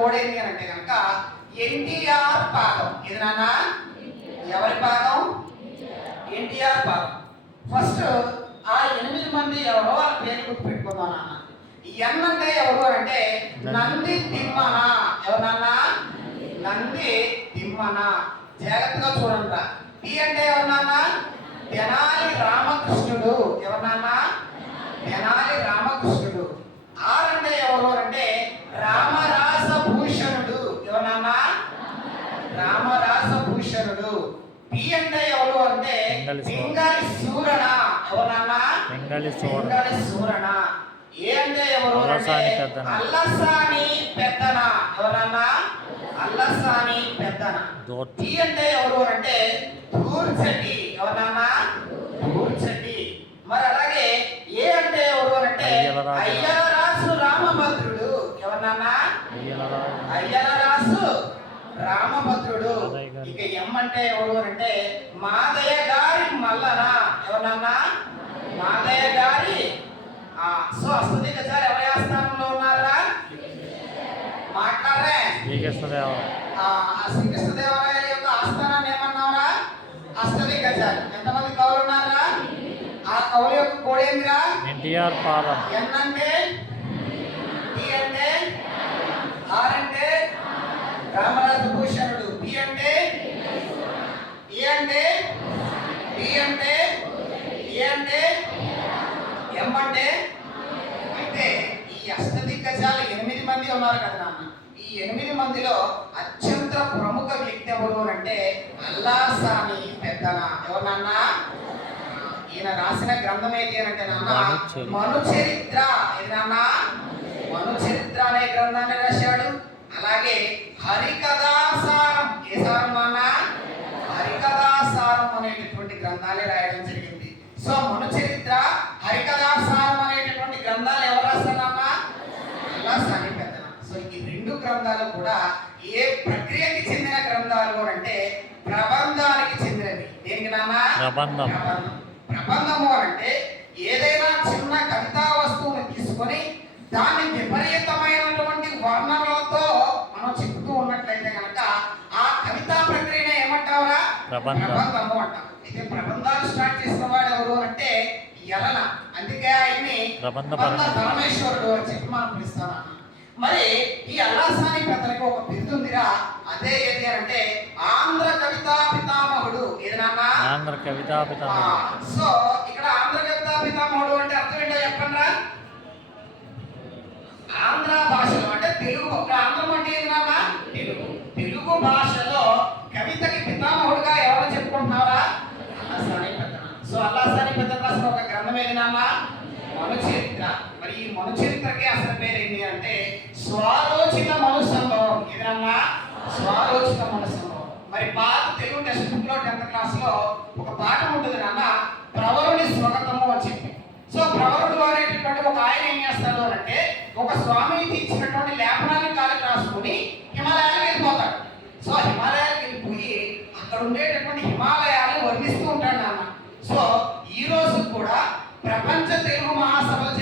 కోడేంది అని అంటే కనుక ఎన్టీఆర్ పాదం. ఇది నాన్న ఎవరి పాదం? ఎన్టీఆర్ పాదం. ఫస్ట్ ఆ 8 మంది ఎవరో వాళ్ళ పేరు గుర్తు పెట్టుకుందాం నాన్న. ఎన్ అంటే ఎవరు అంటే నంది తిమ్మన. ఎవరన్నా? నంది తిమ్మన. జాగ్రత్తగా చూడండి. పి అంటే ఎవరన్నా? తెనాలి రామకృష్ణుడు. ఎవరన్నా? తెనాలి రామకృష్ణుడు. ఆర్ అంటే ఎవరు అంటే రామరాస భూషణుడు. ఎవరన్నా? రామరాస భూషణుడు. పి అంటే ఎవరు అంటే పింగళి సూరణ. ఎవరన్నా? పింగళి సూరణ. ఏ అంటే ఎవరు అంటే అల్లసాని పెద్దన. ఎవరన్నా? అల్లసాని పెద్దన. టీ అంటే ఎవరు అంటే దూర్చటి. ఎవరన్నా? దూర్చటి. మరి అలాగే ఏ అంటే ఎవరు అంటే అయ్యలరాసు రామభద్రుడు. ఎవరన్నా? అయ్యలరాసు రామభద్రుడు. ఇక ఎం అంటే ఎవరు అంటే మాదయ్య గారి మల్లన. ఎవరన్నా? మాదయ్య గారి. సో అస్తుతి గజాలు ఎవరి ఆస్థానంలో ఉన్నారా? మాట్లాడరే. శ్రీకృష్ణదేవరాయల యొక్క ఆస్థానాన్ని ఏమన్నారా? అష్టది గజాలు. ఎంతమంది కవులు ఉన్నారా? ఆ కవుల యొక్క కోడేంద్ర ఎన్టీఆర్ పాదం. ఎన్ అంటే టి అంటే ఆర్ అంటే రామరాజ భూషణుడు. పి అంటే ఏ అంటే డి అంటే ఏ అంటే ఎం అంటే. అయితే ఈ అష్టదిగ్గజాలు 8 మంది ఉన్నారు కదా నాన్న. ఈ 8 మందిలో అత్యంత ప్రముఖ వ్యక్తి ఎవరు అంటే అల్లాసాని పెద్దన. ఎవరన్నా? ఈయన రాసిన గ్రంథం ఏంటి అంటే నాన్న మను చరిత్ర. ఏదన్నా? మను చరిత్ర అనే గ్రంథాన్ని రాశాడు. అలాగే హరికథాసారం. ఏ సారం నాన్న? హరికథాసారం అనేటటువంటి గ్రంథాలే రాయడం జరిగింది. సో మను చరిత్ర, హరికథాసారం అనేటటువంటి గ్రంథాలు ఎవరు రాస్తారన్నా? అల్లాసాని పెద్దన. సో ఈ 2 గ్రంథాలు కూడా ఏ ప్రక్రియకి చెందిన గ్రంథాలు అంటే ప్రబంధానికి చెందినవి. దేనికి నాన్న? ప్రబంధం. ప్రబంధము అంటే ఏదైనా చిన్న కవితా వస్తువుని తీసుకొని దాన్ని విపరీతమైనటువంటి వర్ణనలతో మనం చెప్తూ ఉన్నట్లయితే కనుక ఆ కవితా ప్రక్రియనే ఏమంటావురా? ప్రబంధము అంటాం. అయితే ప్రబంధాలు స్టార్ట్ చేసిన వాడు ఎవరు అంటే యలన. అందుకే ఆయన్ని ప్రబంధ పరమేశ్వరుడు అని చెప్పి మనం పిలుస్తాం. మరి ఈ అల్లాసాని పెద్దలకు ఒక బిరుదుందిరా. అదే ఏది అంటే ఆంధ్ర కవితా పితామహుడు. ఏదన్నా? ఆంధ్ర కవితా పితామహుడు. సో ఇక్కడ ఆంధ్ర కవితా పితామహుడు అంటే అర్థం ఏంటో చెప్పండి. ఆంధ్ర భాషలో అంటే తెలుగు. ఆంధ్రం అంటే ఏదన్నా? తెలుగు. తెలుగు భాషలో కవితకి పితామహుడుగా ఎవరు చెప్పుకుంటున్నారా? అల్లాసాని పెద్దన. సో అల్లాసాని పెద్దన రాసిన ఒక గ్రంథం ఏదన్నా? మను చరిత్ర. మరి ఈ మను చరిత్రకి అసలు పేరు ఏంటి అంటే స్వారోచిత మను సంభవం. ఏదన్నా? స్వారోచిత మను సంభవం. మరి పాత తెలుగు టెక్స్ట్ బుక్ లో 10th క్లాస్ లో ఒక పాఠం ఉంటుంది నాన్న, ప్రవరుని స్వాగతము అని చెప్పి. సో ప్రవరుడు అనేటటువంటి ఒక ఆయన ఏం చేస్తాడు అంటే ఒక స్వామికి ఇచ్చినటువంటి లేపనాన్ని కాలికి రాసుకుని హిమాలయాలకు వెళ్ళిపోతాడు. సో హిమాలయాలకు వెళ్ళిపోయి అక్కడ ఉండేటటువంటి హిమాలయాలను వర్ణిస్తూ ఉంటాడు నాన్న. సో ఈ రోజు కూడా ప్రపంచ తెలుగు మహాసభలు